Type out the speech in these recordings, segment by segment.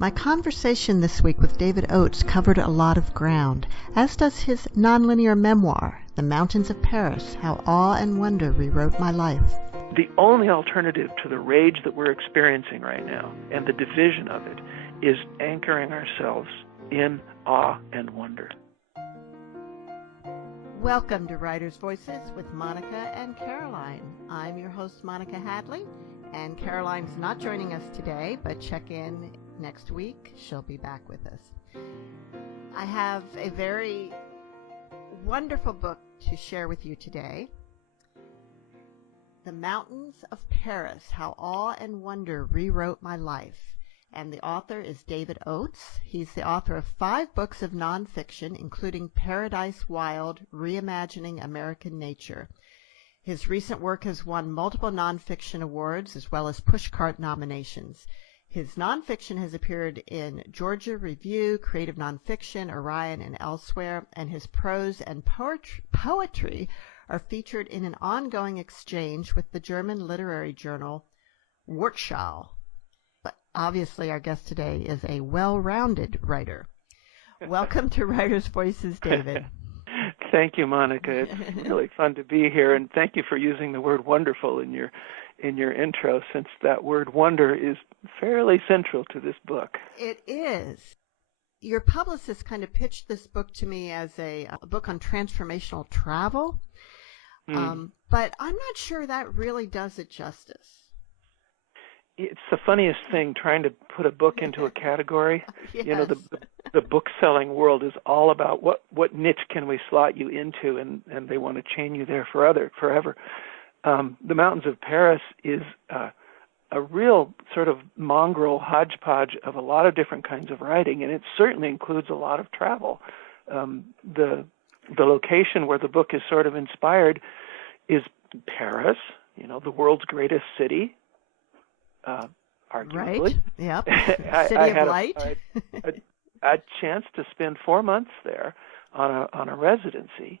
My conversation this week with David Oates covered a lot of ground, as does his nonlinear memoir, The Mountains of Paris, How Awe and Wonder Rewrote My Life. The only alternative to the rage that we're experiencing right now and the division of it is anchoring ourselves in awe and wonder. Welcome to Writers' Voices with Monica and Caroline. I'm your host, Monica Hadley, and Caroline's not joining us today, but check in next week. She'll be back with us. I have a very wonderful book to share with you today. The Mountains of Paris, How Awe and Wonder Rewrote My Life. And the author is David Oates. He's the author of 5 books of nonfiction, including Paradise Wild, Reimagining American Nature. His recent work has won multiple nonfiction awards as well as pushcart nominations. His nonfiction has appeared in Georgia Review, Creative Nonfiction, Orion, and elsewhere, and his prose and poetry are featured in an ongoing exchange with the German literary journal Wortschau. But obviously, our guest today is a well-rounded writer. Welcome to Writers' Voices, David. Thank you, Monica. It's really fun to be here, and thank you for using the word wonderful in your intro, since that word wonder is fairly central to this book. It is. Your publicist kind of pitched this book to me as a book on transformational travel, but I'm not sure that really does it justice. It's the funniest thing trying to put a book into a category. Yes. You know, the book-selling world is all about what niche can we slot you into, and they want to chain you there forever. The Mountains of Paris is a real sort of mongrel hodgepodge of a lot of different kinds of writing, and it certainly includes a lot of travel. The location where the book is sort of inspired is Paris, you know, the world's greatest city. Arguably. Right. Yep. City I of had Light. a chance to spend 4 months there on a residency.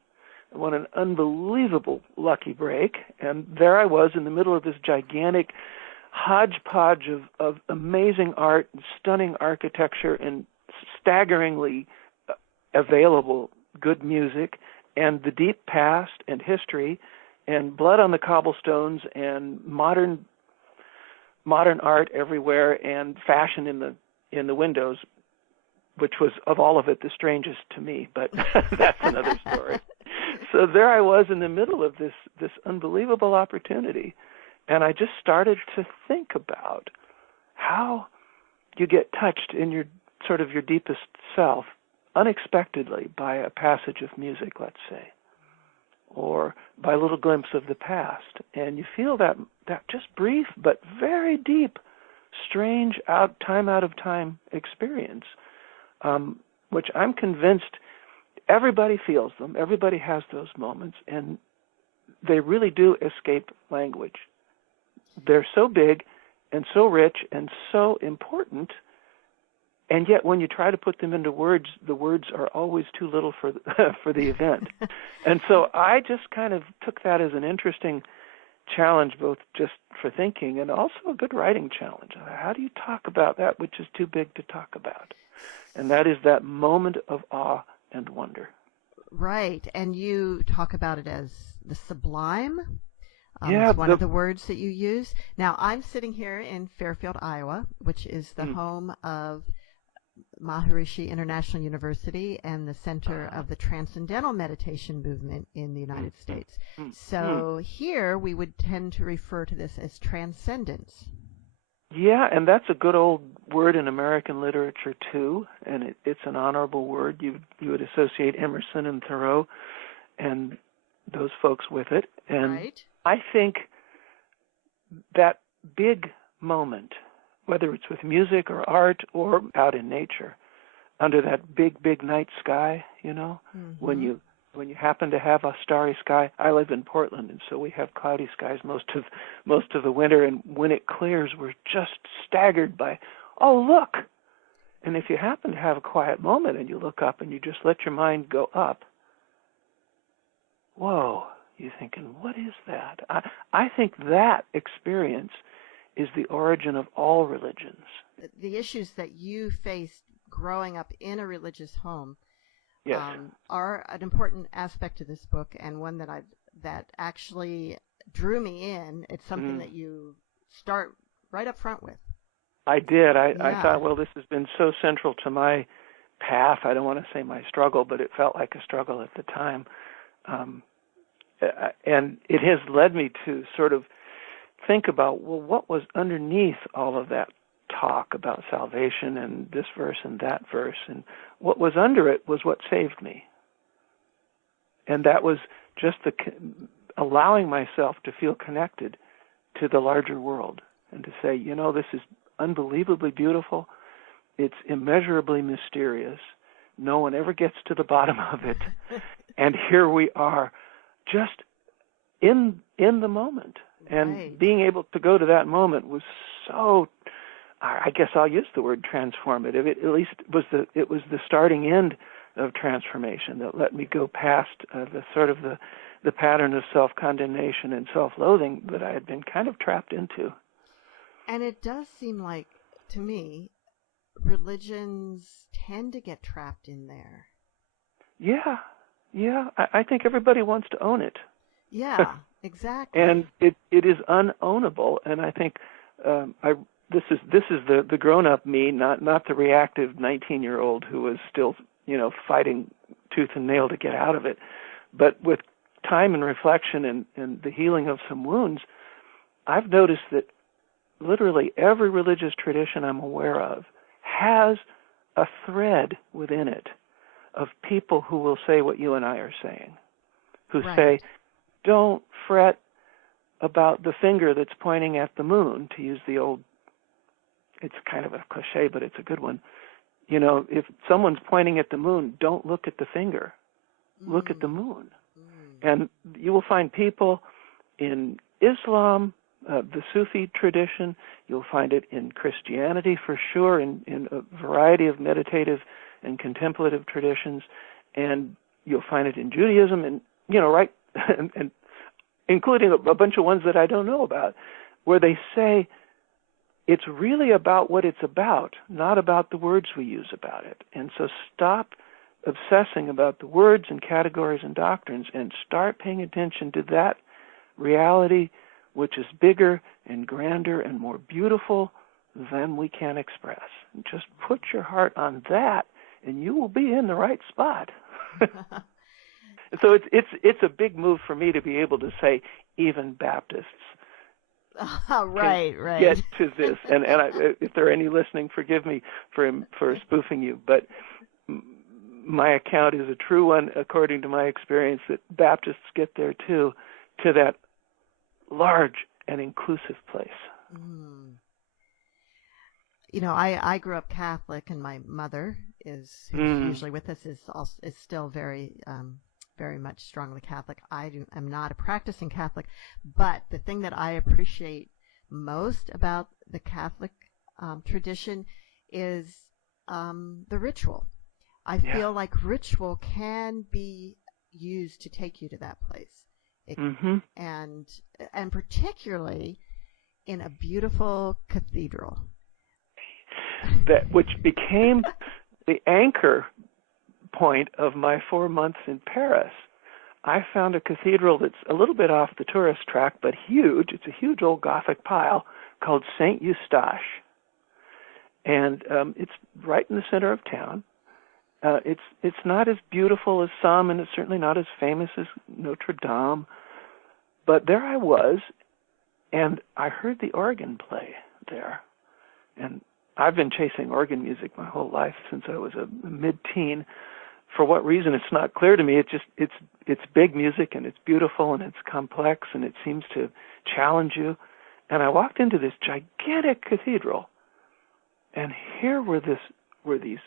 I won an unbelievable lucky break, and there I was in the middle of this gigantic hodgepodge of amazing art and stunning architecture and staggeringly available good music and the deep past and history and blood on the cobblestones and modern art everywhere and fashion in the windows, which was of all of it the strangest to me, but that's another story. So there I was in the middle of this unbelievable opportunity, and I just started to think about how you get touched in your deepest self unexpectedly by a passage of music, let's say, or by a little glimpse of the past, and you feel that just brief but very deep, strange time out of time experience, which I'm convinced everybody feels them, everybody has those moments, and they really do escape language. They're so big and so rich and so important, and yet when you try to put them into words, the words are always too little for the event. And so I just kind of took that as an interesting challenge, both just for thinking and also a good writing challenge. How do you talk about that which is too big to talk about? And that is that moment of awe and wonder. Right, and you talk about it as the sublime. Yeah, it's one of the words that you use. Now, I'm sitting here in Fairfield, Iowa, which is the home of Maharishi International University and the center of the Transcendental Meditation movement in the United States. So here we would tend to refer to this as transcendence. Yeah, and that's a good old word in American literature too, and it's an honorable word. You would associate Emerson and Thoreau and those folks with it. And right. I think that big moment, whether it's with music or art or out in nature, under that big, big night sky, you know, when you happen to have a starry sky. I live in Portland, and so we have cloudy skies most of the winter, and when it clears, we're just staggered by, oh, look. And if you happen to have a quiet moment and you look up and you just let your mind go up, whoa, you're thinking, what is that? I think that experience is the origin of all religions. The issues that you faced growing up in a religious home Yes. Are an important aspect of this book, and one that actually drew me in. It's something that you start right up front with. I did. I thought, well, this has been so central to my path. I don't want to say my struggle, but it felt like a struggle at the time. And it has led me to sort of think about, well, what was underneath all of that talk about salvation and this verse and that verse, and what was under it was what saved me. And that was just allowing myself to feel connected to the larger world and to say, this is unbelievably beautiful. It's immeasurably mysterious. No one ever gets to the bottom of it. And here we are, just in the moment. And being able to go to that moment was so, I guess I'll use the word transformative. It at least was the starting end of transformation that let me go past the pattern of self-condemnation and self-loathing that I had been kind of trapped into. And it does seem like, to me, religions tend to get trapped in there. Yeah. I think everybody wants to own it. Yeah, exactly. And it is unownable. And I think this is the grown-up me, not the reactive 19-year-old who was still fighting tooth and nail to get out of it. But with time and reflection and the healing of some wounds, I've noticed that literally every religious tradition I'm aware of has a thread within it of people who will say what you and I are saying, who say, don't fret about the finger that's pointing at the moon, to use the old, it's kind of a cliche, but it's a good one. If someone's pointing at the moon, don't look at the finger. Look at the moon. And you will find people in Islam, the Sufi tradition. You'll find it in Christianity for sure, in a variety of meditative and contemplative traditions, and you'll find it in Judaism, and and including a bunch of ones that I don't know about, where they say it's really about what it's about, not about the words we use about it. And so stop obsessing about the words and categories and doctrines and start paying attention to that reality which is bigger and grander and more beautiful than we can express. And just put your heart on that, and you will be in the right spot. So it's a big move for me to be able to say even Baptists right. get to this. And if there are any listening, forgive me for spoofing you, but my account is a true one according to my experience, that Baptists get there too, to that large and inclusive place. I grew up Catholic, and my mother who's usually with us, is still very much strongly Catholic. I'm not a practicing Catholic, but the thing that I appreciate most about the Catholic tradition is the ritual. I feel like ritual can be used to take you to that place. And particularly in a beautiful cathedral. Which became the anchor point of my 4 months in Paris. I found a cathedral that's a little bit off the tourist track, but huge. It's a huge old Gothic pile called St. Eustache. And it's right in the center of town. It's not as beautiful as some, and it's certainly not as famous as Notre Dame. But there I was, and I heard the organ play there. And I've been chasing organ music my whole life since I was a mid-teen. For what reason, it's not clear to me. It's big music, and it's beautiful, and it's complex, and it seems to challenge you. And I walked into this gigantic cathedral, and here were these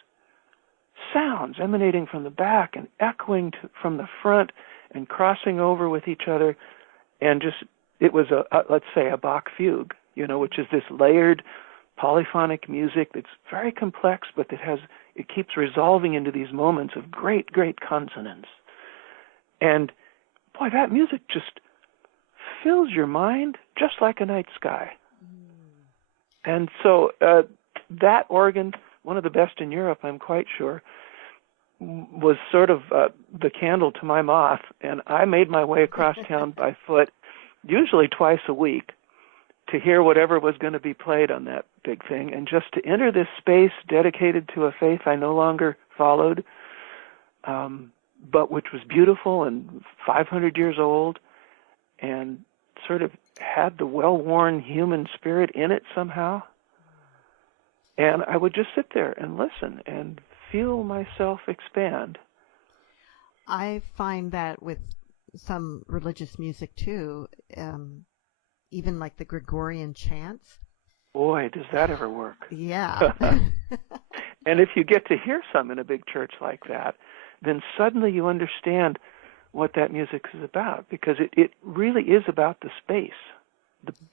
sounds emanating from the back and echoing from the front and crossing over with each other. And it was let's say a Bach fugue, which is this layered polyphonic music that's very complex, but it keeps resolving into these moments of great, great consonance. And boy, that music just fills your mind just like a night sky. And so that organ, one of the best in Europe, I'm quite sure, was sort of the candle to my moth, and I made my way across town by foot, usually twice a week, to hear whatever was going to be played on that big thing, and just to enter this space dedicated to a faith I no longer followed, but which was beautiful and 500 years old, and sort of had the well-worn human spirit in it somehow. And I would just sit there and listen and feel myself expand. I find that with some religious music too, even like the Gregorian chants. Boy, does that ever work. Yeah. And if you get to hear some in a big church like that, then suddenly you understand what that music is about, because it really is about the space,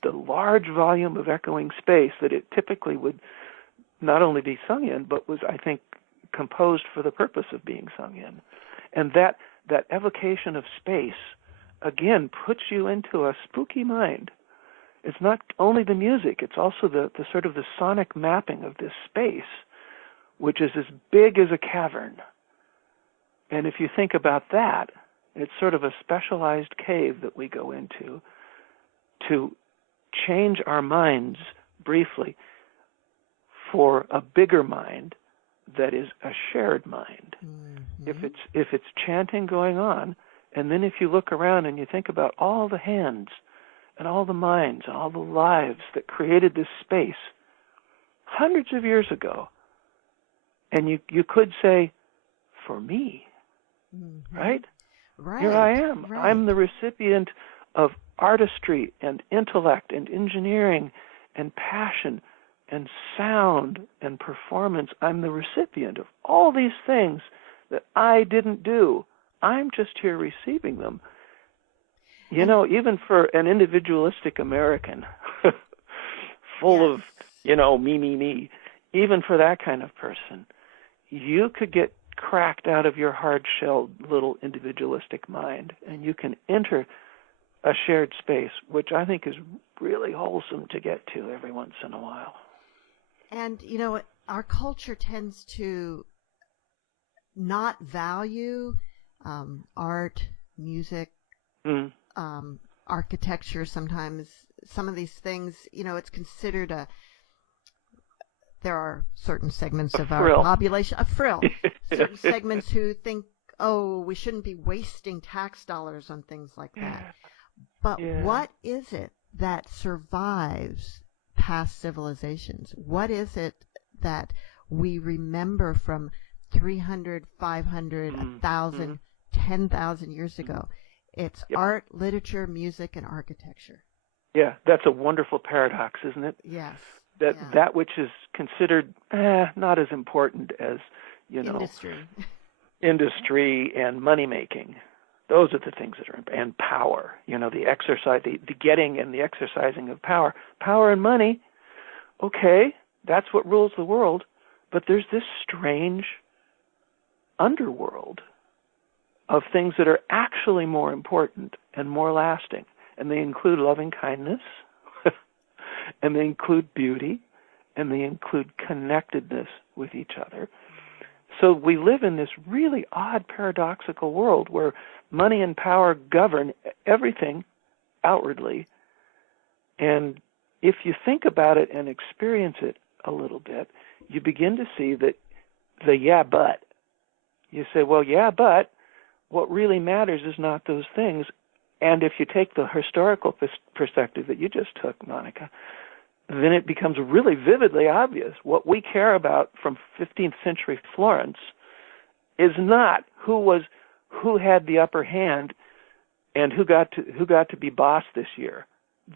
the large volume of echoing space that it typically would not only be sung in, but was, I think, composed for the purpose of being sung in. And that evocation of space, again, puts you into a spooky mind. It's not only the music, it's also the sort of the sonic mapping of this space, which is as big as a cavern. And if you think about that, it's sort of a specialized cave that we go into to change our minds briefly for a bigger mind that is a shared mind. Mm-hmm. If it's chanting going on, and then if you look around and you think about all the hands and all the minds and all the lives that created this space hundreds of years ago, and you could say, for me, mm-hmm. right? Right. Here I am. Right. I'm the recipient of artistry and intellect and engineering and passion and sound and performance. I'm the recipient of all these things that I didn't do. I'm just here receiving them. You know, even for an individualistic American, full of, me, even for that kind of person, you could get cracked out of your hard-shelled little individualistic mind, and you can enter a shared space, which I think is really wholesome to get to every once in a while. And, our culture tends to not value art, music, architecture sometimes. Some of these things, it's considered there are certain segments of our population, a frill, certain segments who think, we shouldn't be wasting tax dollars on things like that. But what is it that survives past civilizations? What is it that we remember from 300, 500, 1,000, 10,000 years ago? It's art, literature, music, and architecture. Yeah, that's a wonderful paradox, isn't it? Yes. That which is considered not as important as, industry and money making. Those are the things that are, and power, the exercise, the getting and the exercising of power. Power and money, okay, that's what rules the world, but there's this strange underworld of things that are actually more important and more lasting. And they include loving kindness, and they include beauty, and they include connectedness with each other. So we live in this really odd, paradoxical world where money and power govern everything outwardly. And if you think about it and experience it a little bit, you begin to see that but. You say, but what really matters is not those things. And if you take the historical perspective that you just took, Monica, then it becomes really vividly obvious. What we care about from 15th century Florence is not who had the upper hand and who got to be boss this year.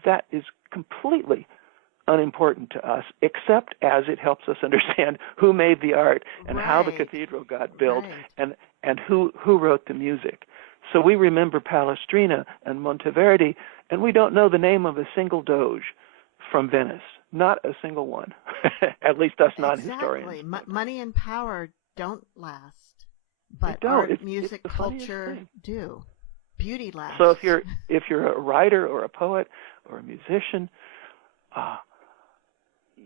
That is completely unimportant to us, except as it helps us understand who made the art and how the cathedral got built and who wrote the music. So we remember Palestrina and Monteverdi, and we don't know the name of a single doge from Venice. Not a single one. At least us non-historians. Exactly. Money and power don't last, but art, music, culture do. Beauty lasts. So if you're a writer or a poet or a musician,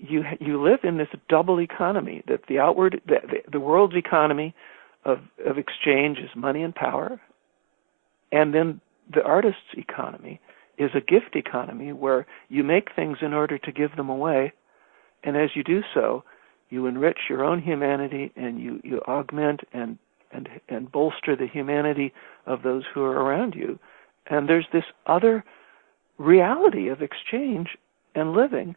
you live in this double economy, that the world's economy of exchange is money and power, and then the artist's economy is a gift economy where you make things in order to give them away, and as you do so, you enrich your own humanity, and you augment and bolster the humanity of those who are around you. And there's this other reality of exchange and living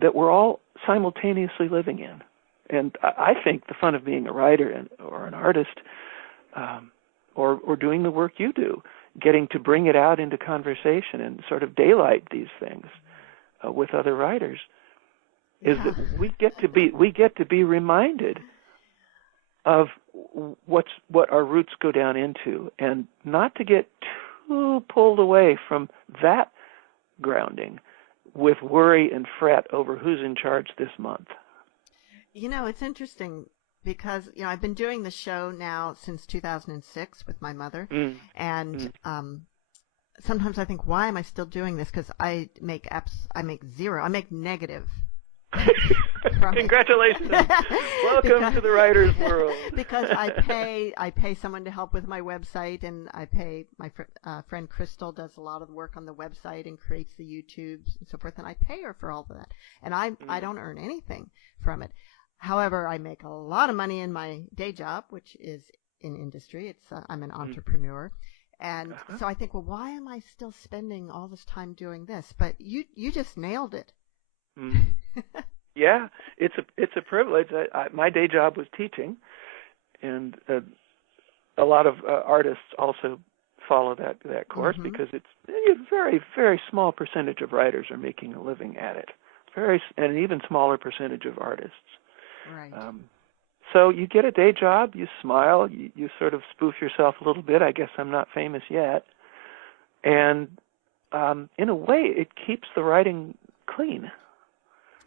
that we're all simultaneously living in. And I think the fun of being a writer or an artist, or doing the work you do, getting to bring it out into conversation and sort of daylight these things with other writers, is that we get to be reminded of what our roots go down into, and not to get too pulled away from that grounding with worry and fret over who's in charge this month. It's interesting because, I've been doing the show now since 2006 with my mother, and sometimes I think, why am I still doing this? Because I make negative. Congratulations. Welcome to the writer's world. Because I pay someone to help with my website, and I pay my friend Crystal does a lot of the work on the website and creates the YouTubes and so forth, and I pay her for all of that. And I don't earn anything from it. However, I make a lot of money in my day job, which is in industry. I'm an entrepreneur. And so I think, well, why am I still spending all this time doing this? But you just nailed it. Yeah, it's a privilege. My day job was teaching, and a lot of artists also follow that course, because it's a very, very small percentage of writers are making a living at it. And an even smaller percentage of artists. Right. So you get a day job, you smile, you sort of spoof yourself a little bit. I guess I'm not famous yet. And in a way, it keeps the writing clean.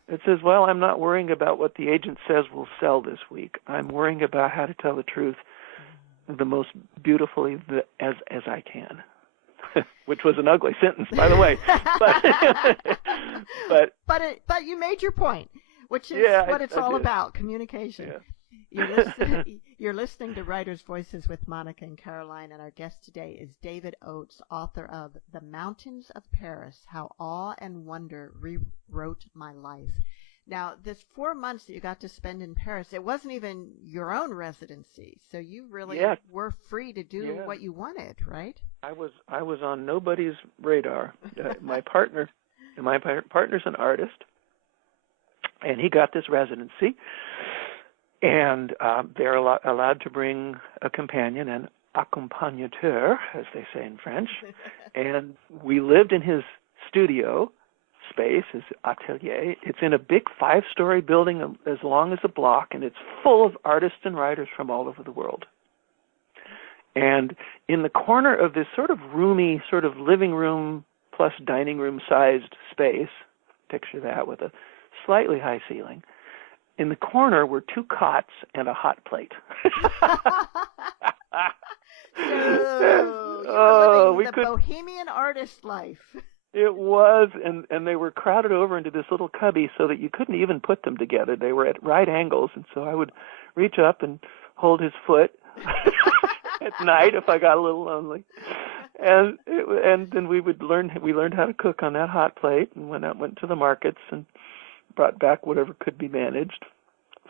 It says, well, I'm not worrying about what the agent says will sell this week. I'm worrying about how to tell the truth the most beautifully as I can. Which was an ugly sentence, by the way. But you made your point, which is what it's all about, communication. Yeah. You're listening to Writers' Voices with Monica and Caroline, and our guest today is David Oates, author of The Mountains of Paris, How Awe and Wonder Rewrote My Life. Now, this 4 months that you got to spend in Paris, it wasn't even your own residency, so you really were free to do what you wanted, right? I was on nobody's radar. My partner's an artist, and he got this residency, and they're allowed to bring a companion, an accompagnateur, as they say in French, and we lived in his studio space, his atelier. It's in a big 5-story building as long as a block, and it's full of artists and writers from all over the world. And in the corner of this sort of roomy, sort of living room plus dining room sized space, picture that with a slightly high ceiling, in the corner were 2 cots and a hot plate. So, the bohemian artist life. It was, and they were crowded over into this little cubby so that you couldn't even put them together. They were at right angles, and so I would reach up and hold his foot at night if I got a little lonely. And then we learned how to cook on that hot plate, and went to the markets and brought back whatever could be managed.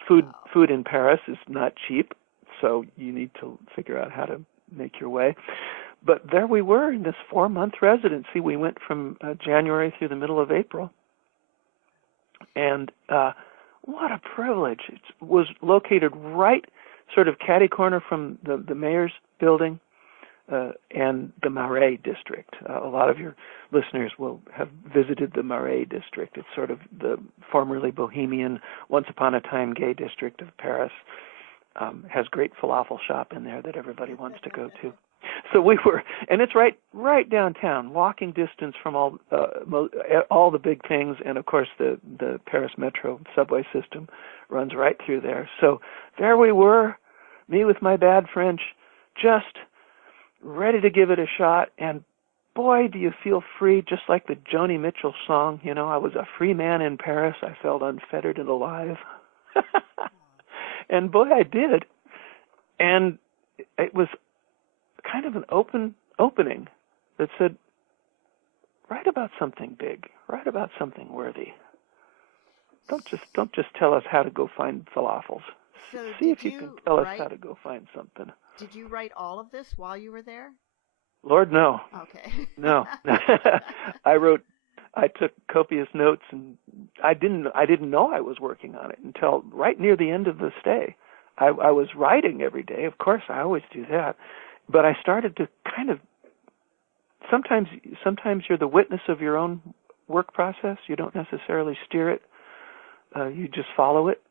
Food in Paris is not cheap, so you need to figure out how to make your way. But there we were in this 4-month residency. We went from January through the middle of April. And what a privilege. It was located right sort of catty-corner from the mayor's building and the Marais district. A lot of your listeners will have visited the Marais district. It's sort of the formerly bohemian, once-upon-a-time gay district of Paris. Has great falafel shop in there that everybody wants to go to. So we were, and it's right downtown, walking distance from all the big things, and of course the Paris Metro subway system runs right through there. So there we were, me with my bad French, just ready to give it a shot, and boy, do you feel free, just like the Joni Mitchell song, you know, I was a free man in Paris. I felt unfettered and alive. And boy, I did. And it was kind of an opening that said, write about something big, write about something worthy. Don't just tell us how to go find falafels. So see if you can tell us how to go find something. Did you write all of this while you were there? Lord, no. Okay. No. I took copious notes, and I didn't know I was working on it until right near the end of the stay. I was writing every day. Of course, I always do that. But I started to kind of, sometimes you're the witness of your own work process. You don't necessarily steer it. You just follow it.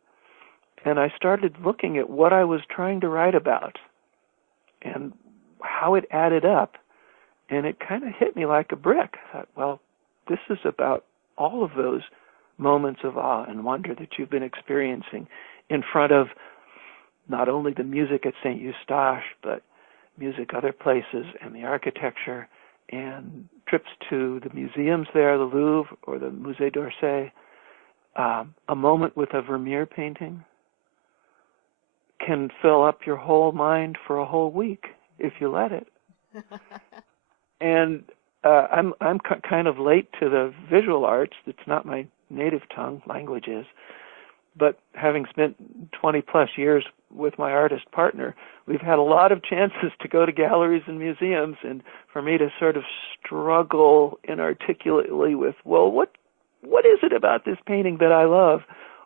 And I started looking at what I was trying to write about and how it added up. And it kind of hit me like a brick. I thought, well, this is about all of those moments of awe and wonder that you've been experiencing in front of not only the music at St. Eustache, but music other places and the architecture and trips to the museums there, the Louvre or the Musée d'Orsay. A moment with a Vermeer painting can fill up your whole mind for a whole week if you let it. And I'm kind of late to the visual arts. It's not my native tongue, language is. But having spent 20 plus years with my artist partner, we've had a lot of chances to go to galleries and museums, and for me to sort of struggle inarticulately with, well, what is it about this painting that I love?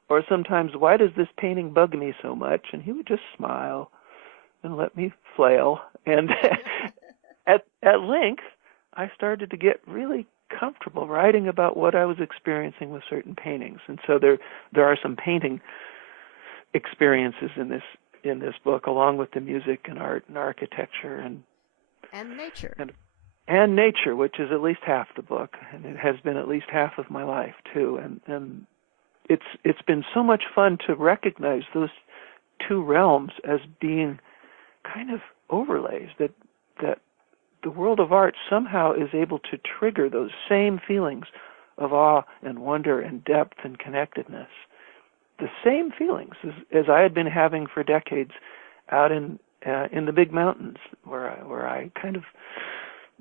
Or sometimes, why does this painting bug me so much? And he would just smile and let me flail. And at length, I started to get really comfortable writing about what I was experiencing with certain paintings. And so there are some painting experiences in this book, along with the music and art and architecture and nature. And nature, which is at least half the book, and it has been at least half of my life too. And it's been so much fun to recognize those two realms as being kind of overlays, that the world of art somehow is able to trigger those same feelings of awe and wonder and depth and connectedness. The same feelings as I had been having for decades out in the big mountains, where I kind of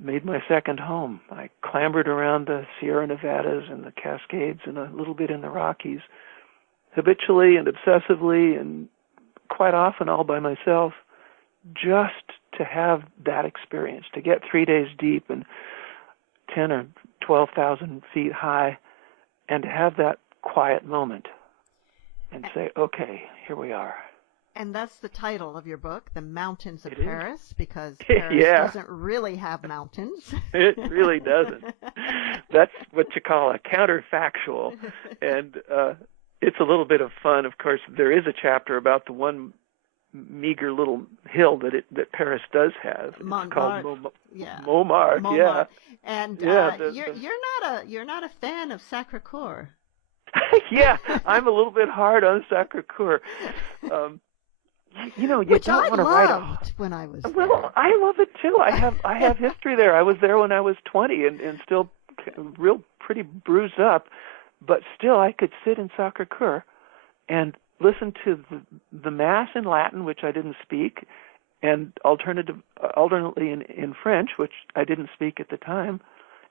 made my second home. I clambered around the Sierra Nevadas and the Cascades and a little bit in the Rockies, habitually and obsessively and quite often all by myself, just to have that experience, to get 3 days deep and 10 or 12,000 feet high, and to have that quiet moment and say, okay, here we are. And that's the title of your book, The Mountains of It Paris, is. because Paris doesn't really have mountains. It really doesn't. That's what you call a counterfactual. And it's a little bit of fun. Of course, there is a chapter about the one meager little hill that Paris does have. It's called Montmartre. Yeah. And you're not a fan of Sacré-Cœur. Yeah, I'm a little bit hard on Sacré-Cœur. You Which don't want to loved when I was there. Well, I love it too. I have history there. I was there when I was 20 and still pretty bruised up, but still I could sit in Sacré-Cœur and listen to the Mass in Latin, which I didn't speak, and alternately in French, which I didn't speak at the time.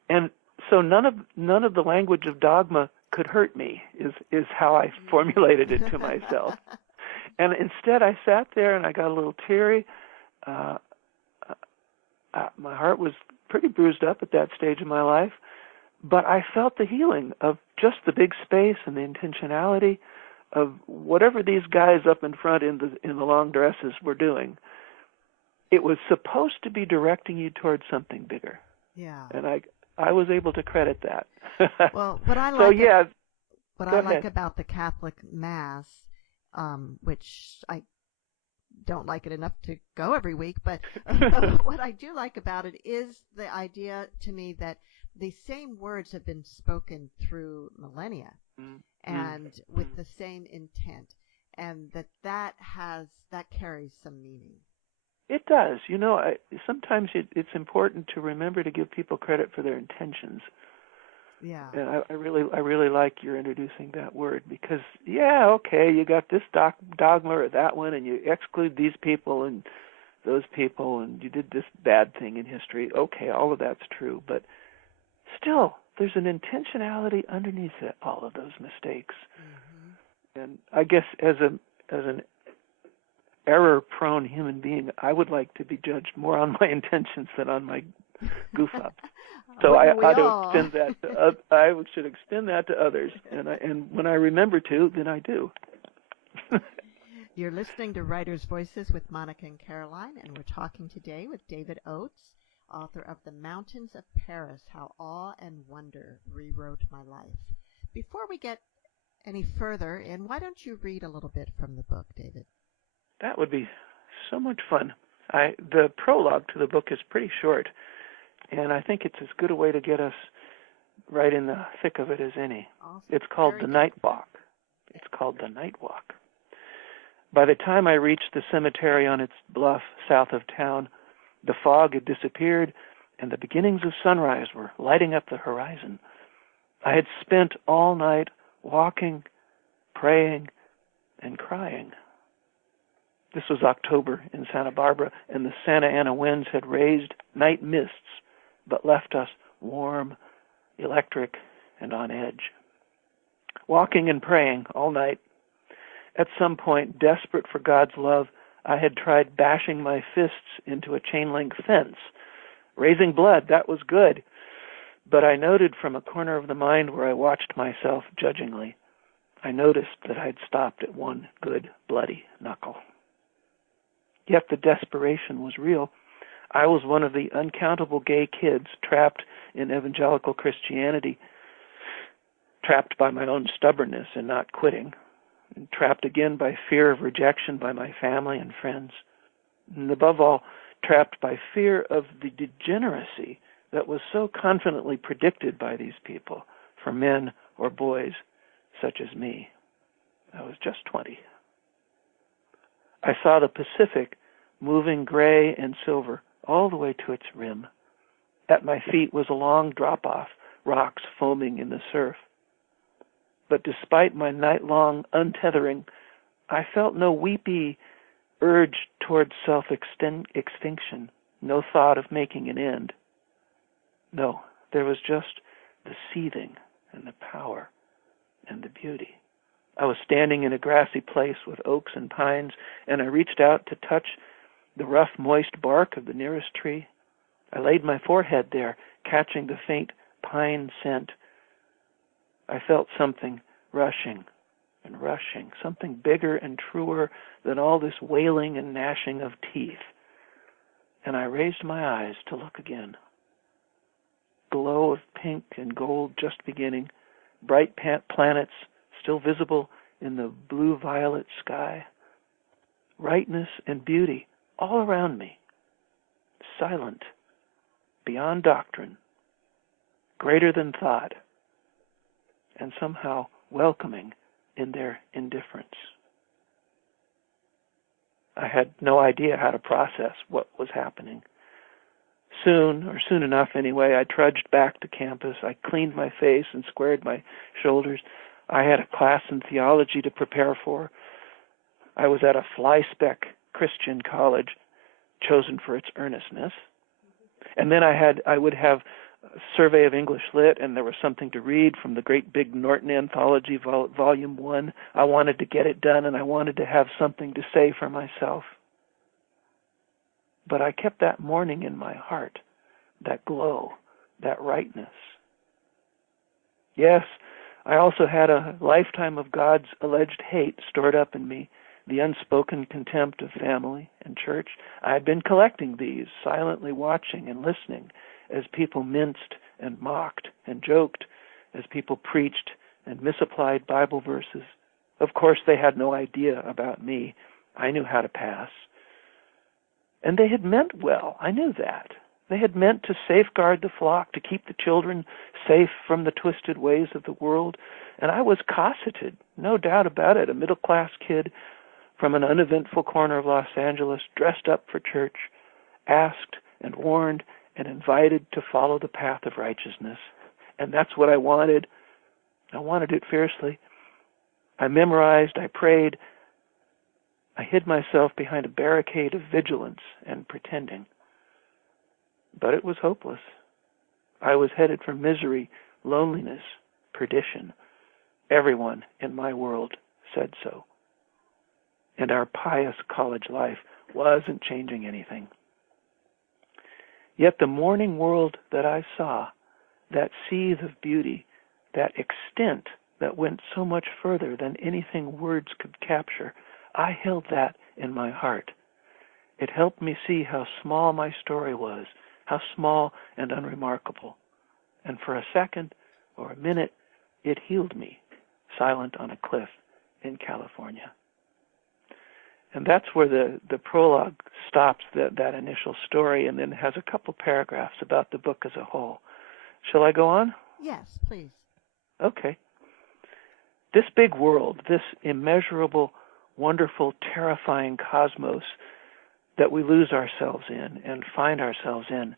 And so none of the language of dogma could hurt me, is how I formulated it to myself. And instead, I sat there and I got a little teary. My heart was pretty bruised up at that stage of my life, but I felt the healing of just the big space and the intentionality of whatever these guys up in front in the long dresses were doing. It was supposed to be directing you towards something bigger. Yeah. And I was able to credit that. Well, what I like about the Catholic Mass, which I don't like it enough to go every week, but what I do like about it is the idea to me that the same words have been spoken through millennia and with the same intent, and that carries some meaning. It does. You know, sometimes it's important to remember to give people credit for their intentions. Yeah. And I really like your introducing that word, because, yeah, okay, you got this dogma or that one, and you exclude these people and those people, and you did this bad thing in history. Okay, all of that's true, but still, there's an intentionality underneath all of those mistakes. Mm-hmm. And I guess as an error-prone human being, I would like to be judged more on my intentions than on my goof-up. So I ought to extend that to I should extend that to others, and when I remember to, then I do. You're listening to Writers' Voices with Monica and Caroline, and we're talking today with David Oates, author of The Mountains of Paris: How Awe and Wonder Rewrote My Life. Before we get any further, why don't you read a little bit from the book, David? That would be so much fun. The prologue to the book is pretty short, and I think it's as good a way to get us right in the thick of it as any. Awesome. It's called The Night Walk. It's called The Night Walk. By the time I reached the cemetery on its bluff south of town, the fog had disappeared, and the beginnings of sunrise were lighting up the horizon. I had spent all night walking, praying, and crying. This was October in Santa Barbara, and the Santa Ana winds had raised night mists, but left us warm, electric, and on edge. Walking and praying all night. At some point, desperate for God's love, I had tried bashing my fists into a chain-link fence. Raising blood, that was good. But I noted from a corner of the mind where I watched myself judgingly, I noticed that I'd stopped at one good bloody knuckle. Yet the desperation was real. I was one of the uncountable gay kids trapped in evangelical Christianity, trapped by my own stubbornness in not quitting, and trapped again by fear of rejection by my family and friends, and above all, trapped by fear of the degeneracy that was so confidently predicted by these people for men or boys such as me. I was just 20. I saw the Pacific moving gray and silver all the way to its rim. At my feet was a long drop-off, rocks foaming in the surf. But despite my night-long untethering, I felt no weepy urge towards self-extinction, no thought of making an end. No, there was just the seething and the power and the beauty. I was standing in a grassy place with oaks and pines, and I reached out to touch the rough, moist bark of the nearest tree. I laid my forehead there, catching the faint pine scent. I felt something rushing and rushing, something bigger and truer than all this wailing and gnashing of teeth. And I raised my eyes to look again. Glow of pink and gold just beginning, bright planets still visible in the blue-violet sky. Rightness and beauty all around me, silent, beyond doctrine, greater than thought, and somehow welcoming in their indifference. I had no idea how to process what was happening. Soon enough anyway, I trudged back to campus. I cleaned my face and squared my shoulders. I had a class in theology to prepare for. I was at a fly-spec Christian college chosen for its earnestness. And then I would have a survey of English Lit, and there was something to read from the great big Norton Anthology, Volume 1. I wanted to get it done, and I wanted to have something to say for myself. But I kept that morning in my heart, that glow, that rightness. Yes, I also had a lifetime of God's alleged hate stored up in me, the unspoken contempt of family and church. I had been collecting these, silently watching and listening as people minced and mocked and joked, as people preached and misapplied Bible verses. Of course, they had no idea about me. I knew how to pass. And they had meant well. I knew that. They had meant to safeguard the flock, to keep the children safe from the twisted ways of the world. And I was cosseted, no doubt about it, a middle-class kid from an uneventful corner of Los Angeles, dressed up for church, asked and warned and invited to follow the path of righteousness. And that's what I wanted. I wanted it fiercely. I memorized, I prayed, I hid myself behind a barricade of vigilance and pretending. But it was hopeless. I was headed for misery, loneliness, perdition. Everyone in my world said so. And our pious college life wasn't changing anything. Yet the morning world that I saw, that seethe of beauty, that extent that went so much further than anything words could capture, I held that in my heart. It helped me see how small my story was, how small and unremarkable. And for a second or a minute, it healed me, silent on a cliff in California. And that's where the prologue stops that initial story and then has a couple paragraphs about the book as a whole. Shall I go on? Yes, please. Okay. This big world, this immeasurable, wonderful, terrifying cosmos that we lose ourselves in and find ourselves in,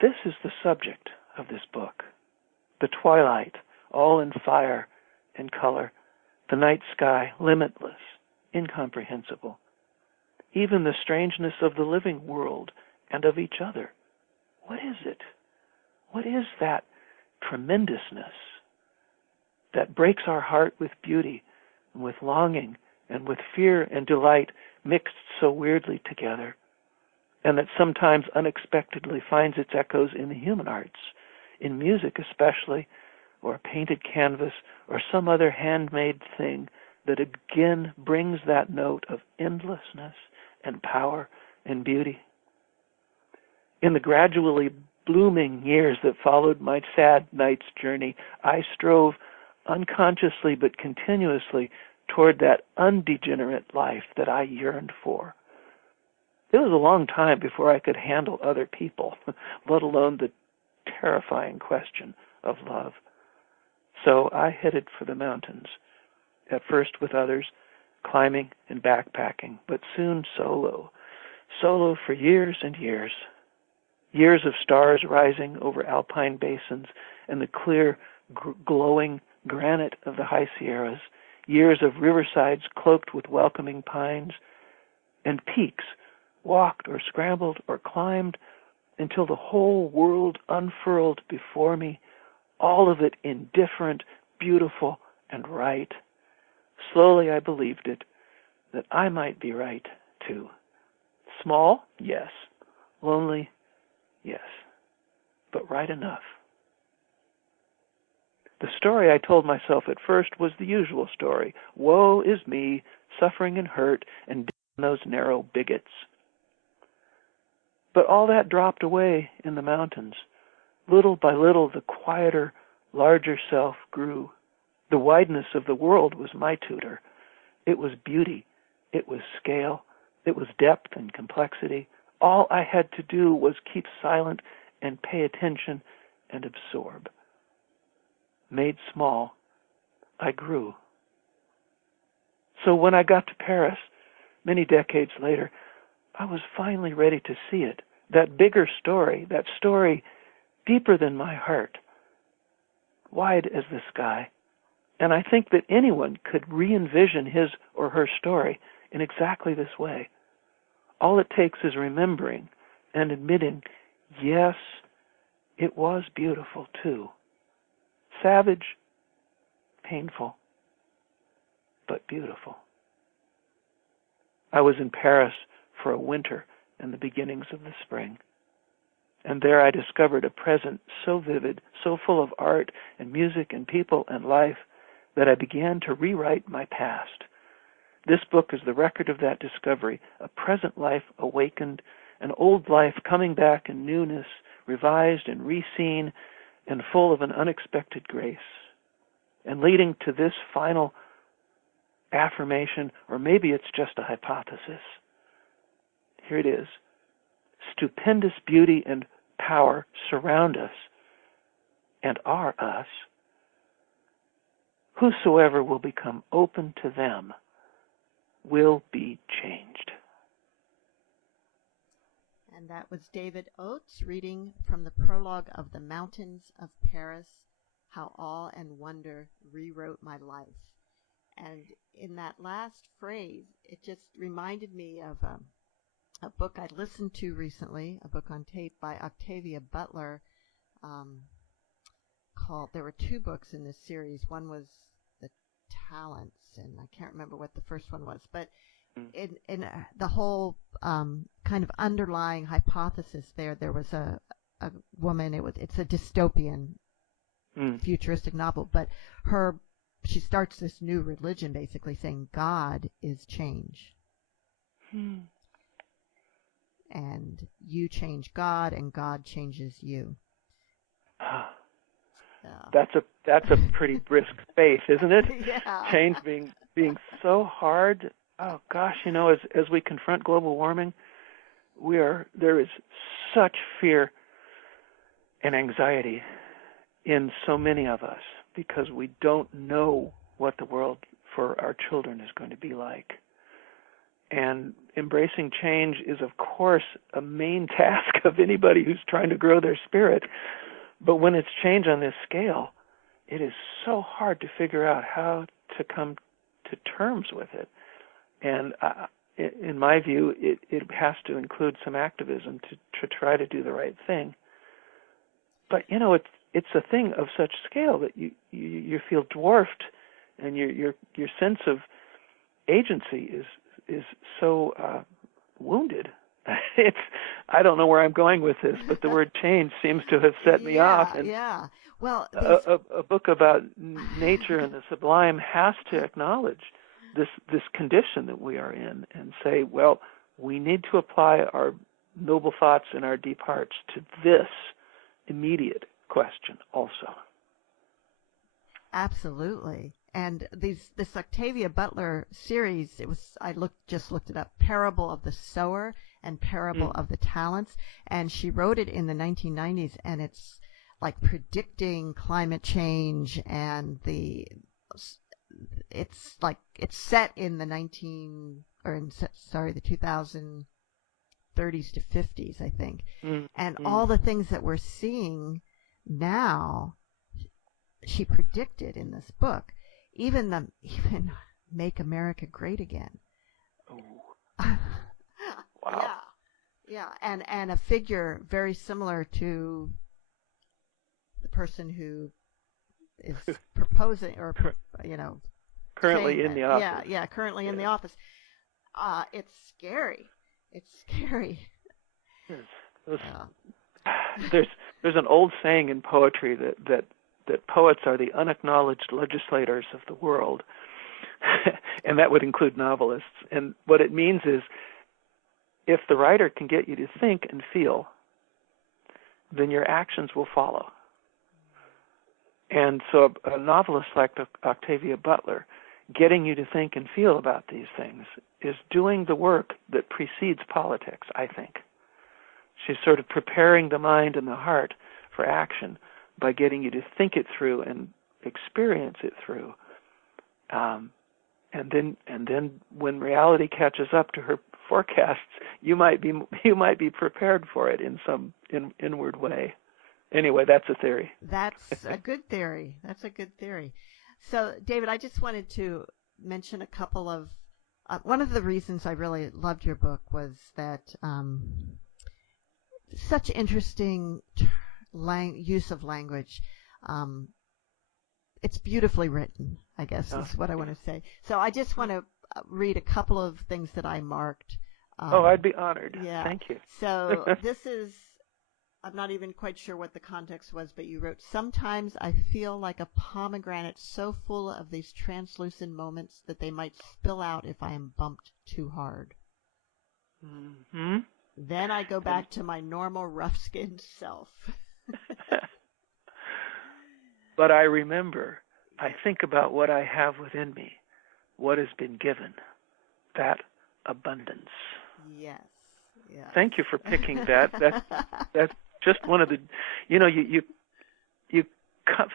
this is the subject of this book. The twilight, all in fire and color. The night sky, limitless, incomprehensible. Even the strangeness of the living world and of each other. What is it? What is that tremendousness that breaks our heart with beauty and with longing and with fear and delight mixed so weirdly together, and that sometimes unexpectedly finds its echoes in the human arts, in music especially, or a painted canvas, or some other handmade thing that again brings that note of endlessness and power and beauty? In the gradually blooming years that followed my sad night's journey, I strove unconsciously but continuously toward that undegenerate life that I yearned for. It was a long time before I could handle other people, let alone the terrifying question of love. So I headed for the mountains, at first with others, climbing and backpacking, but soon solo for years and years. Years of stars rising over alpine basins and the clear, glowing granite of the high Sierras, years of riversides cloaked with welcoming pines, and peaks walked or scrambled or climbed until the whole world unfurled before me, all of it indifferent, beautiful, and right. Slowly I believed it, that I might be right, too. Small? Yes. Lonely? Yes. But right enough. The story I told myself at first was the usual story. Woe is me, suffering and hurt, and damn those narrow bigots. But all that dropped away in the mountains. Little by little, the quieter, larger self grew. The wideness of the world was my tutor. It was beauty. It was scale. It was depth and complexity. All I had to do was keep silent and pay attention and absorb. Made small, I grew. So when I got to Paris, many decades later, I was finally ready to see it. That bigger story, that story deeper than my heart, wide as the sky. And I think that anyone could re-envision his or her story in exactly this way. All it takes is remembering and admitting, yes, it was beautiful too. Savage, painful, but beautiful. I was in Paris for a winter and the beginnings of the spring. And there I discovered a present so vivid, so full of art and music and people and life, that I began to rewrite my past. This book is the record of that discovery, a present life awakened, an old life coming back in newness, revised and re-seen, and full of an unexpected grace, and leading to this final affirmation, or maybe it's just a hypothesis. Here it is. Stupendous beauty and power surround us and are us. Whosoever will become open to them will be changed. And that was David Oates reading from the prologue of The Mountains of Paris, How Awe and Wonder Rewrote My Life. And in that last phrase, it just reminded me of a book I listened to recently, a book on tape by Octavia Butler, called, there were two books in this series. One was The Talents, and I can't remember what the first one was, but in the whole kind of underlying hypothesis there was a woman, it's a dystopian futuristic novel, but she starts this new religion basically saying God is change. And you change God and God changes you. That's a pretty brisk faith, isn't it? Yeah. Change being so hard. Oh gosh, as we confront global warming, there is such fear and anxiety in so many of us because we don't know what the world for our children is going to be like. And embracing change is, of course, a main task of anybody who's trying to grow their spirit. But when it's change on this scale, it is so hard to figure out how to come to terms with it. And in my view, it has to include some activism to try to do the right thing. But, it's a thing of such scale that you feel dwarfed, and your sense of agency is so wounded. I don't know where I'm going with this, but the word change seems to have set me off. And yeah. Well, a book about nature and the sublime has to acknowledge this condition that we are in and say, well, we need to apply our noble thoughts and our deep hearts to this immediate question also. Absolutely. And this Octavia Butler series, I just looked it up, Parable of the Sower and Parable of the Talents, and she wrote it in the 1990s, and it's like predicting climate change, and it's set in the 2030s to 50s, I think. And all the things that we're seeing now, she predicted in this book. Even Make America Great Again. Oh. Wow. Yeah. And a figure very similar to the person who is proposing or currently in the office. Yeah, currently in the office. It's scary. There's an old saying in poetry that poets are the unacknowledged legislators of the world, and that would include novelists. And what it means is, if the writer can get you to think and feel, then your actions will follow. And so a novelist like Octavia Butler, getting you to think and feel about these things, is doing the work that precedes politics, I think. She's sort of preparing the mind and the heart for action by getting you to think it through and experience it through. And then when reality catches up to her forecasts, you might be prepared for it in some inward way. Anyway, that's a theory. That's a good theory. So, David, I just wanted to mention a couple of one of the reasons I really loved your book was that such interesting use of language. It's beautifully written, I guess, is what I want to say. So I just want to read a couple of things that I marked. I'd be honored. Yeah. Thank you. So this is, I'm not even quite sure what the context was, but you wrote, sometimes I feel like a pomegranate so full of these translucent moments that they might spill out if I am bumped too hard. Mm-hmm. Then I go back to my normal rough-skinned self. But I remember, I think about what I have within me, what has been given, that abundance. Yes. Yeah. Thank you for picking that. That's just one of the, you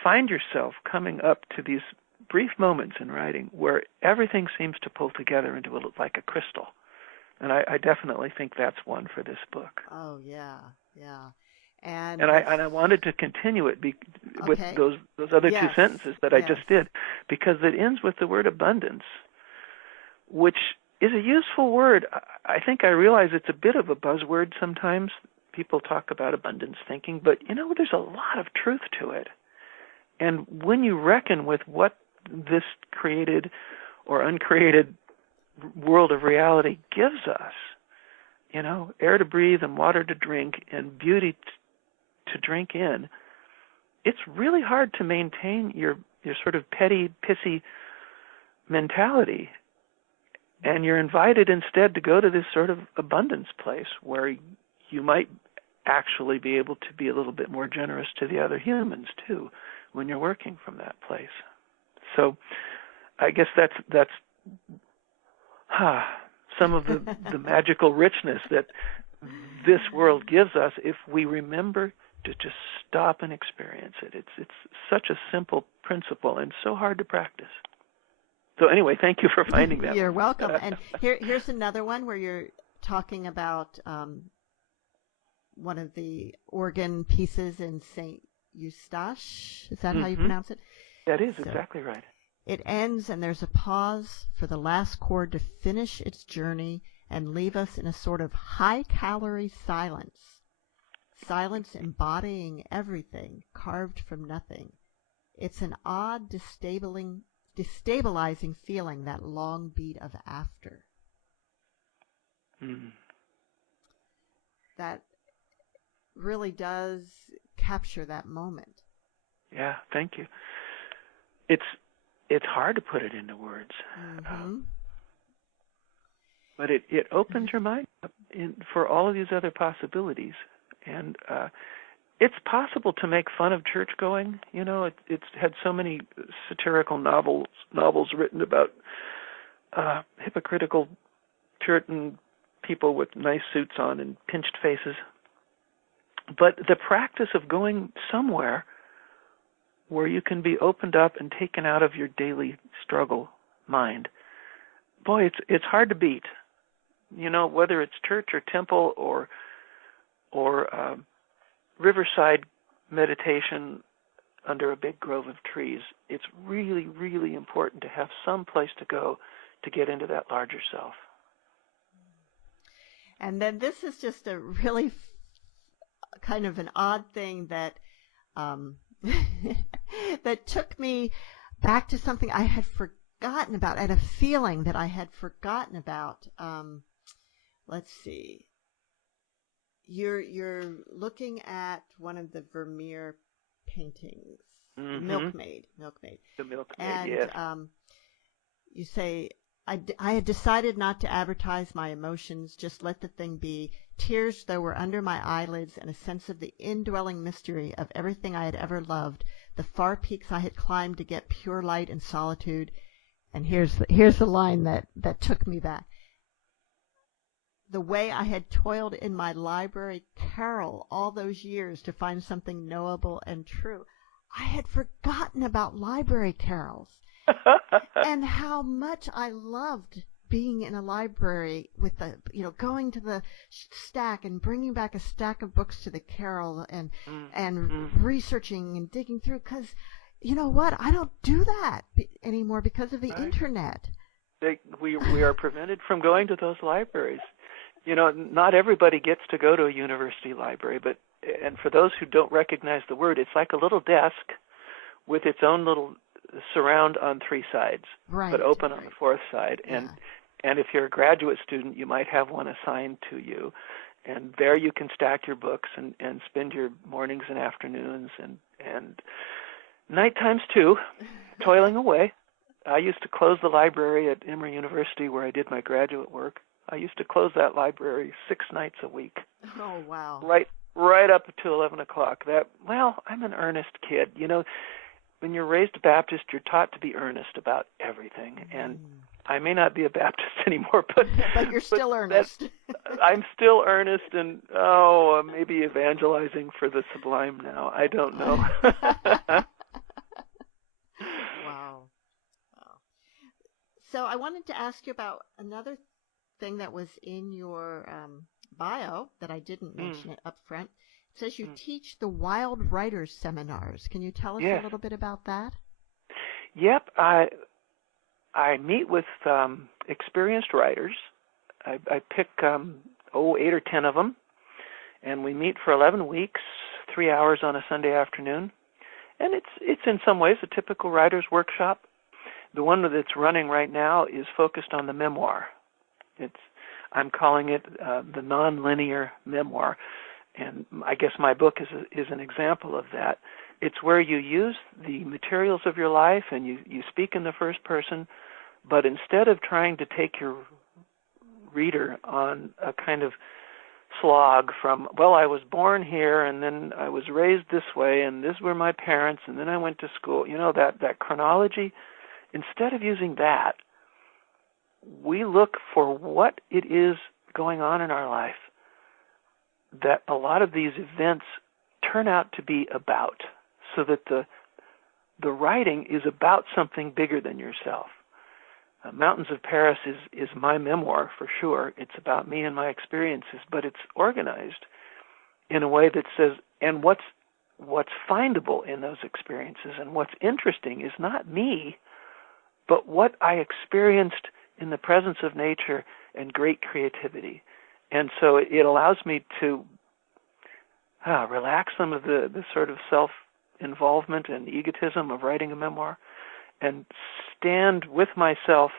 find yourself coming up to these brief moments in writing where everything seems to pull together into like a crystal. And I definitely think that's one for this book. Oh, yeah, yeah. And I wanted to continue it with those other two sentences that I just did, because it ends with the word abundance, which is a useful word. I think I realize it's a bit of a buzzword sometimes. People talk about abundance thinking, but there's a lot of truth to it. And when you reckon with what this created or uncreated world of reality gives us, air to breathe and water to drink and beauty to drink in, it's really hard to maintain your sort of petty, pissy mentality. And you're invited instead to go to this sort of abundance place where you might actually be able to be a little bit more generous to the other humans too when you're working from that place. So I guess that's some of the magical richness that this world gives us if we remember to just stop and experience it. It's such a simple principle and so hard to practice. So anyway, thank you for finding that. You're welcome. And here's another one where you're talking about one of the organ pieces in St. Eustache. Is that how you pronounce it? That is exactly right. It ends and there's a pause for the last chord to finish its journey and leave us in a sort of high-calorie silence. Silence embodying everything, carved from nothing. It's an odd, destabilizing feeling, that long beat of after. That really does capture that moment. Yeah, thank you. It's hard to put it into words, but it opens your mind up for all of these other possibilities. And it's possible to make fun of church going. It's had so many satirical novels written about hypocritical Puritan people with nice suits on and pinched faces. But the practice of going somewhere where you can be opened up and taken out of your daily struggle mind, boy, it's hard to beat. Whether it's church or temple or riverside meditation under a big grove of trees, it's really, really important to have some place to go to get into that larger self. And then this is just a really kind of an odd thing that that took me back to something I had forgotten about. I had a feeling that I had forgotten about. Let's see. You're looking at one of the Vermeer paintings, Milkmaid. The Milkmaid, and yes. You say, I had decided not to advertise my emotions, just let the thing be. Tears, though, were under my eyelids, and a sense of the indwelling mystery of everything I had ever loved, the far peaks I had climbed to get pure light and solitude. And here's the line that took me back. The way I had toiled in my library carrel all those years to find something knowable and true. I had forgotten about library carols and how much I loved being in a library with going to the stack and bringing back a stack of books to the carrel and researching and digging through, because you know what? I don't do that anymore because of the internet. We are prevented from going to those libraries. Not everybody gets to go to a university library, and for those who don't recognize the word, it's like a little desk with its own little surround on three sides, but open on the fourth side. And if you're a graduate student, you might have one assigned to you, and there you can stack your books and spend your mornings and afternoons and night times too, toiling away. I used to close the library at Emory University where I did my graduate work. I used to close that library 6 nights a week. Oh, wow. Right up until 11 o'clock. I'm an earnest kid. When you're raised Baptist, you're taught to be earnest about everything. And I may not be a Baptist anymore, but you're still earnest. I'm still earnest and, maybe evangelizing for the Sublime now. I don't know. Wow. So I wanted to ask you about another thing that was in your bio that I didn't mention it up front. It says you teach the Wild Writers Seminars. Can you tell us a little bit about that? Yep. I meet with experienced writers. I pick 8 or 10 of them, and we meet for 11 weeks, 3 hours on a Sunday afternoon. And it's in some ways a typical writer's workshop. The one that's running right now is focused on the memoir. I'm calling it the Nonlinear Memoir, and I guess my book is an example of that. It's where you use the materials of your life and you speak in the first person, but instead of trying to take your reader on a kind of slog from, well, I was born here and then I was raised this way and these were my parents and then I went to school, that chronology, instead of using that, we look for what it is going on in our life that a lot of these events turn out to be about, so that the writing is about something bigger than yourself. Mountains of Paris is my memoir for sure. It's about me and my experiences, but it's organized in a way that says, and what's findable in those experiences and what's interesting is not me, but what I experienced in the presence of nature and great creativity. And so it allows me to relax some of the sort of self-involvement and egotism of writing a memoir and stand with myself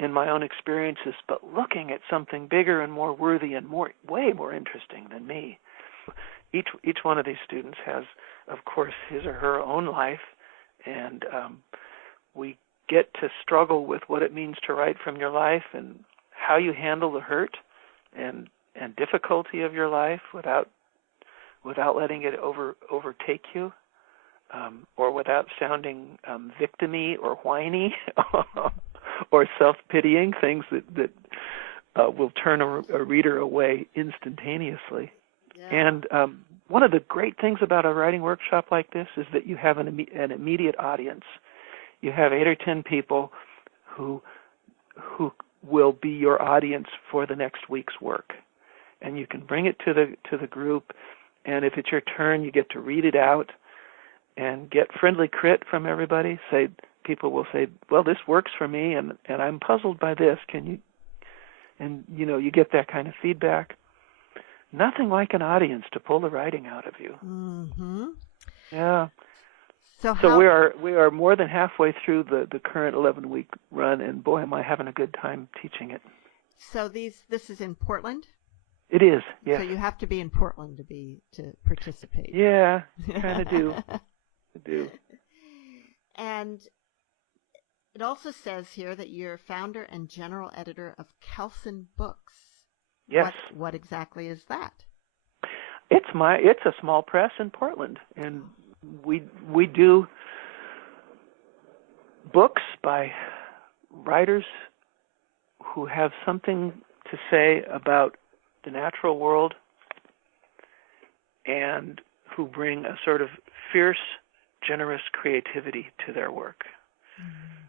in my own experiences, but looking at something bigger and more worthy and way more interesting than me. Each one of these students has, of course, his or her own life, and we get to struggle with what it means to write from your life and how you handle the hurt and difficulty of your life without letting it overtake you, or without sounding victim-y or whiny or self-pitying, things that will turn a reader away instantaneously. Yeah. And one of the great things about a writing workshop like this is that you have an immediate audience. You have 8 or 10 people who will be your audience for the next week's work, and you can bring it to the group. And if it's your turn, you get to read it out and get friendly crit from everybody. People will say, "Well, this works for me, and I'm puzzled by this. Can you?" And you get that kind of feedback. Nothing like an audience to pull the writing out of you. Mm-hmm. Yeah. So we are more than halfway through the current 11-week run, and boy, am I having a good time teaching it. So this is in Portland? It is, yes. So you have to be in Portland to participate. Yeah, kind of do. I do. And it also says here that you're founder and general editor of Kelson Books. Yes. What exactly is that? It's a small press in Portland, and we do books by writers who have something to say about the natural world and who bring a sort of fierce, generous creativity to their work. Mm-hmm.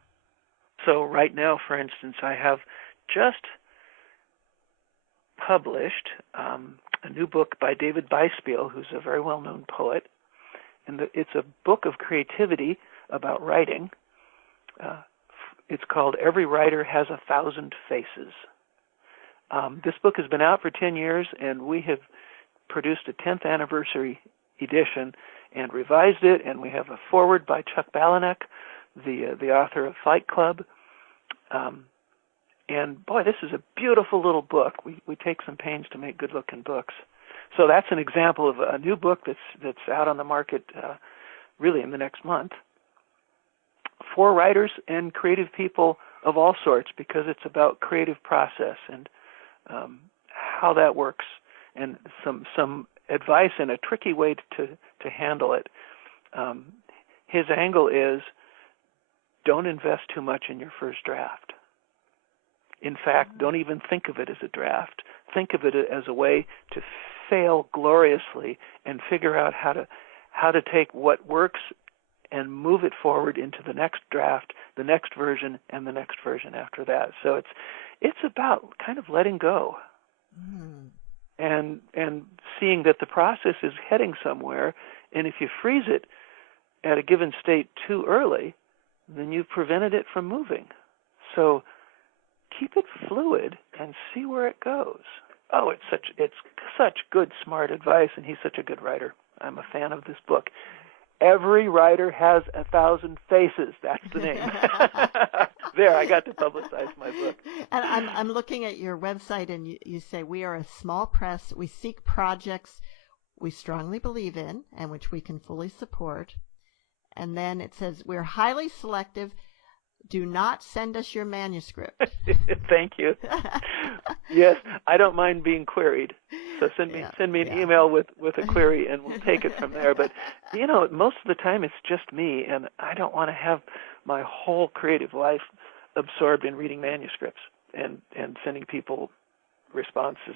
So right now, for instance, I have just published a new book by David Oates, who's a very well-known poet, and it's a book of creativity about writing. It's called Every Writer Has 1,000 Faces. This book has been out for 10 years, and we have produced a 10th anniversary edition and revised it, and we have a foreword by Chuck Palahniuk, the author of Fight Club. And boy, this is a beautiful little book. We take some pains to make good-looking books. So that's an example of a new book that's out on the market really in the next month for writers and creative people of all sorts, because it's about creative process and how that works, and some advice and a tricky way to handle it. His angle is, don't invest too much in your first draft. In fact, don't even think of it as a draft. Think of it as a way to fail gloriously and figure out how to take what works and move it forward into the next draft, the next version, and the next version after that. So it's about kind of letting go and seeing that the process is heading somewhere, and if you freeze it at a given state too early, then you've prevented it from moving. So keep it fluid and see where it goes. Oh, it's such good, smart advice, and he's such a good writer. I'm a fan of this book. Every writer has 1,000 faces. That's the name. There, I got to publicize my book. And I'm looking at your website, and you say, we are a small press. We seek projects we strongly believe in and which we can fully support. And then it says, we're highly selective. Do not send us your manuscript. Thank you. Yes, I don't mind being queried. So send me an email with a query, and we'll take it from there. But, most of the time it's just me, and I don't want to have my whole creative life absorbed in reading manuscripts and sending people responses.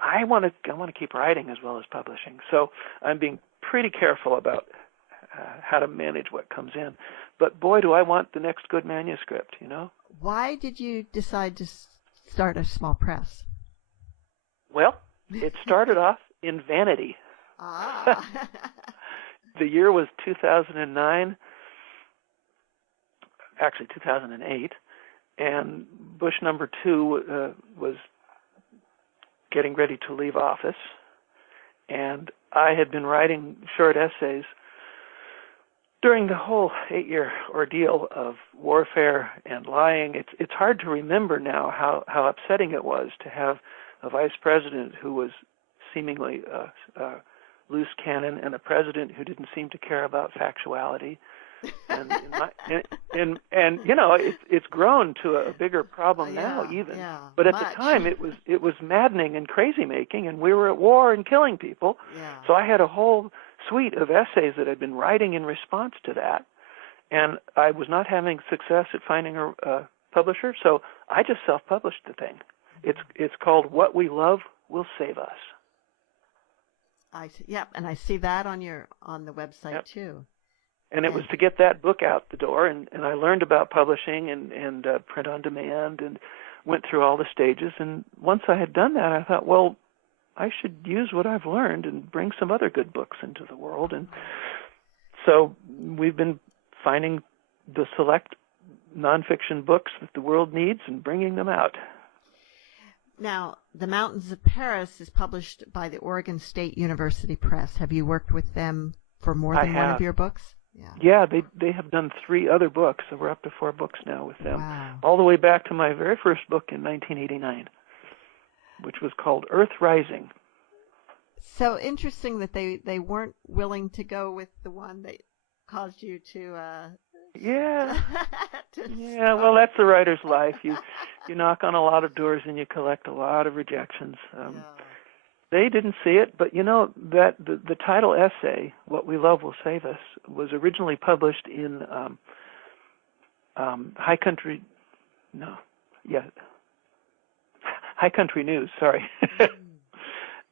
I want to keep writing as well as publishing. So I'm being pretty careful about how to manage what comes in. But boy, do I want the next good manuscript, Why did you decide to start a small press? Well, it started off in vanity. Ah. The year was 2009, actually 2008, and Bush number 2 was getting ready to leave office, and I had been writing short essays during the whole 8-year ordeal of warfare and lying. It's hard to remember now how upsetting it was to have a vice president who was seemingly a loose cannon and a president who didn't seem to care about factuality. And it's grown to a bigger problem now even. Yeah, but at the time it was maddening and crazy making, and we were at war and killing people. Yeah. So I had a whole suite of essays that I'd been writing in response to that, and I was not having success at finding a publisher, so I just self-published the thing. It's called What We Love Will Save Us. And I see that on the website too. And it was to get that book out the door, and I learned about publishing and print on demand, and went through all the stages. And once I had done that, I thought, well, I should use what I've learned and bring some other good books into the world. And so we've been finding the select nonfiction books that the world needs and bringing them out. Now, The Mountains of Paris is published by the Oregon State University Press. Have you worked with them for more than one of your books? Yeah, they have done 3 other books, so we're up to 4 books now with them. Wow. All the way back to my very first book in 1989, which was called Earth Rising. So interesting that they weren't willing to go with the one that caused you to... Yeah. Yeah, well, that's the writer's life. You knock on a lot of doors and you collect a lot of rejections. They didn't see it, but that the title essay, What We Love Will Save Us, was originally published in High Country News, sorry.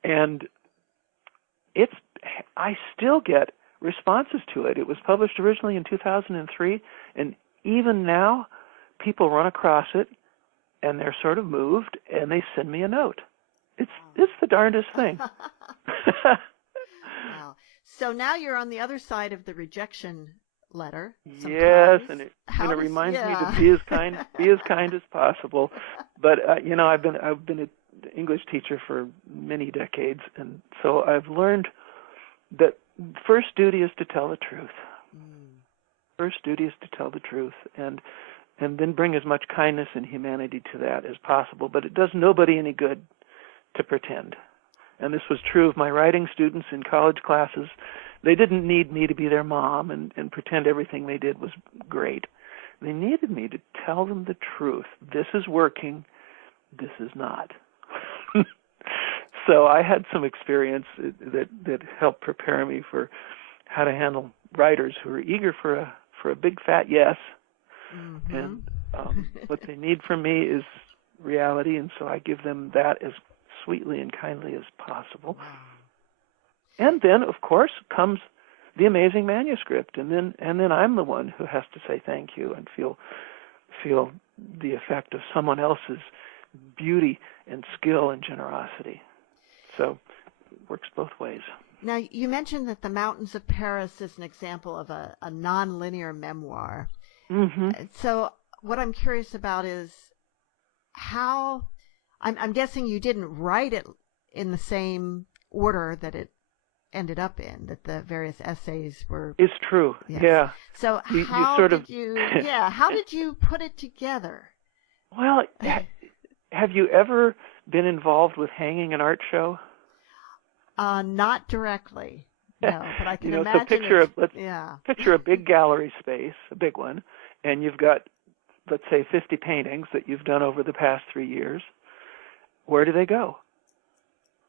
And I still get responses to it. It was published originally in 2003, and even now people run across it and they're sort of moved and they send me a note. It's the darndest thing. Wow. So now you're on the other side of the rejection letter. Sometimes. Yes, and it reminds me to be as kind as possible. But I've been an English teacher for many decades, and so I've learned that first duty is to tell the truth. First duty is to tell the truth, and then bring as much kindness and humanity to that as possible. But it does nobody any good to pretend. And this was true of my writing students in college classes. They didn't need me to be their mom and pretend everything they did was great. They needed me to tell them the truth. This is working. This is not. So I had some experience that helped prepare me for how to handle writers who are eager for a big fat yes. Mm-hmm. And what they need from me is reality, and so I give them that as sweetly and kindly as possible. Wow. And then, of course, comes the amazing manuscript, and then I'm the one who has to say thank you and feel the effect of someone else's beauty and skill and generosity. So it works both ways. Now, you mentioned that The Mountains of Paris is an example of a nonlinear memoir. Mm-hmm. So what I'm curious about is how, I'm guessing you didn't write it in the same order that it ended up in, that the various essays were. It's true. Yes. Yeah. So how did you put it together? Well, have you ever been involved with hanging an art show? Not directly, no, but I can imagine. So picture a big gallery space, a big one, and you've got, let's say, 50 paintings that you've done over the past 3 years. Where do they go?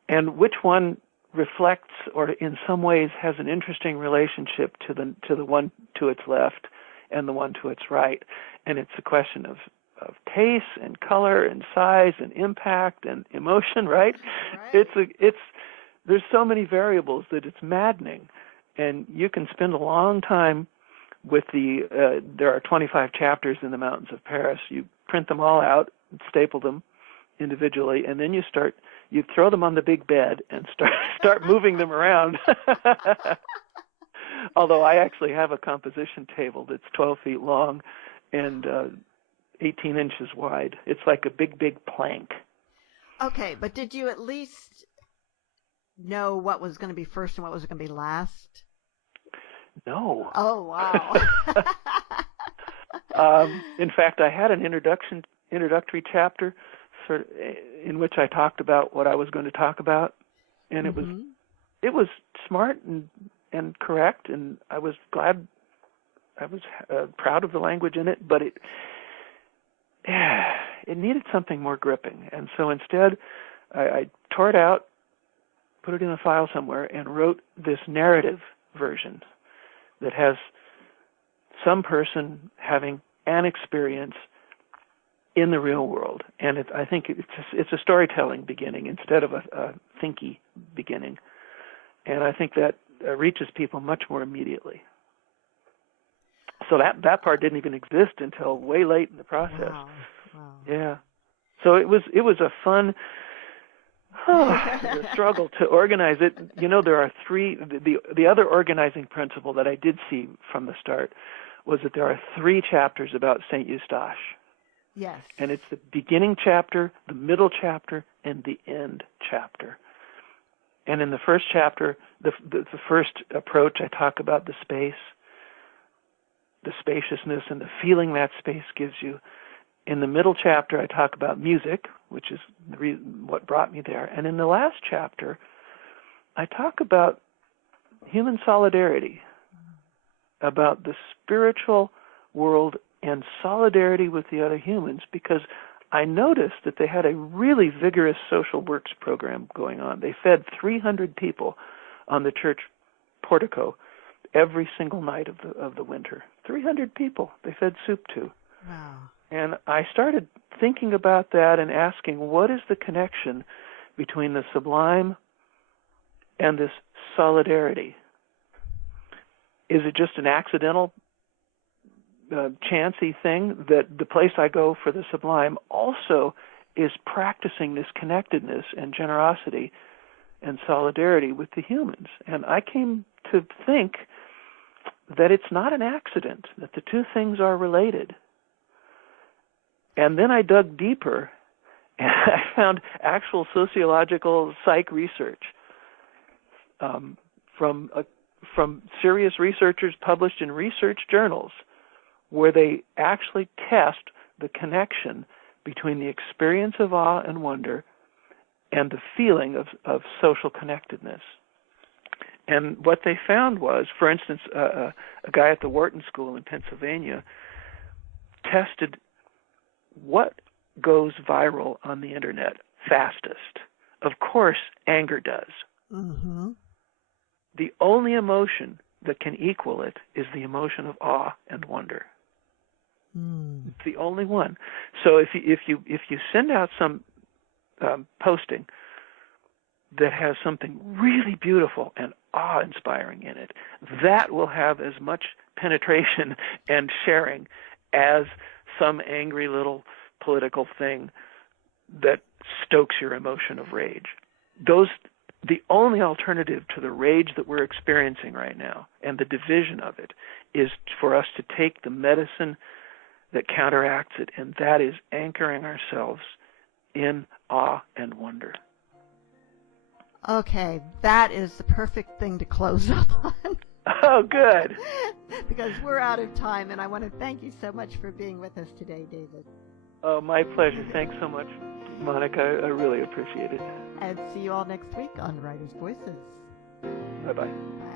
And which one reflects, or in some ways has an interesting relationship to the one to its left and the one to its right? And it's a question of taste and color and size and impact and emotion, right? There's so many variables that it's maddening, and you can spend a long time with there are 25 chapters in The Mountains of Paris. You print them all out, staple them individually, and then you throw them on the big bed and start moving them around. Although I actually have a composition table that's 12 feet long and 18 inches wide. It's like a big plank. Okay, but did you at least know what was going to be first and what was going to be last? No. Oh, wow. In fact, I had an introductory chapter in which I talked about what I was going to talk about, and it was smart and correct, and I was glad. I was proud of the language in it, but it needed something more gripping, and so instead I tore it out, put it in a file somewhere, and wrote this narrative version that has some person having an experience in the real world. And I think it's a storytelling beginning instead of a thinky beginning. And I think that reaches people much more immediately. So that part didn't even exist until way late in the process. Wow. Yeah. So it was a fun struggle to organize it. There are three. The other organizing principle that I did see from the start was that there are 3 chapters about Saint Eustache. Yes. And it's the beginning chapter, the middle chapter, and the end chapter. And in the first chapter, the first approach, I talk about the space, the spaciousness, and the feeling that space gives you. In the middle chapter, I talk about music, which is what brought me there. And in the last chapter, I talk about human solidarity, about the spiritual world and solidarity with the other humans, because I noticed that they had a really vigorous social works program going on. They fed 300 people on the church portico every single night of the winter. 300 people they fed soup to. Wow. And I started thinking about that and asking, what is the connection between the sublime and this solidarity? Is it just an accidental, chancy thing that the place I go for the sublime also is practicing this connectedness and generosity and solidarity with the humans? And I came to think that it's not an accident, that the two things are related. And then I dug deeper, and I found actual sociological psych research from serious researchers published in research journals, where they actually test the connection between the experience of awe and wonder and the feeling of social connectedness. And what they found was, for instance, a guy at the Wharton School in Pennsylvania tested what goes viral on the internet fastest. Of course, anger does. Mm-hmm. The only emotion that can equal it is the emotion of awe and wonder. Mm. It's the only one. So if you send out some posting that has something really beautiful and awe-inspiring in it. That will have as much penetration and sharing as some angry little political thing that stokes your emotion of rage. The only alternative to the rage that we're experiencing right now and the division of it is for us to take the medicine that counteracts it, and that is anchoring ourselves in awe and wonder. Okay, that is the perfect thing to close up on. Oh, good. Because we're out of time, and I want to thank you so much for being with us today, David. Oh, my pleasure. Thanks so much, Monica. I really appreciate it. And see you all next week on Writer's Voices. Bye-bye.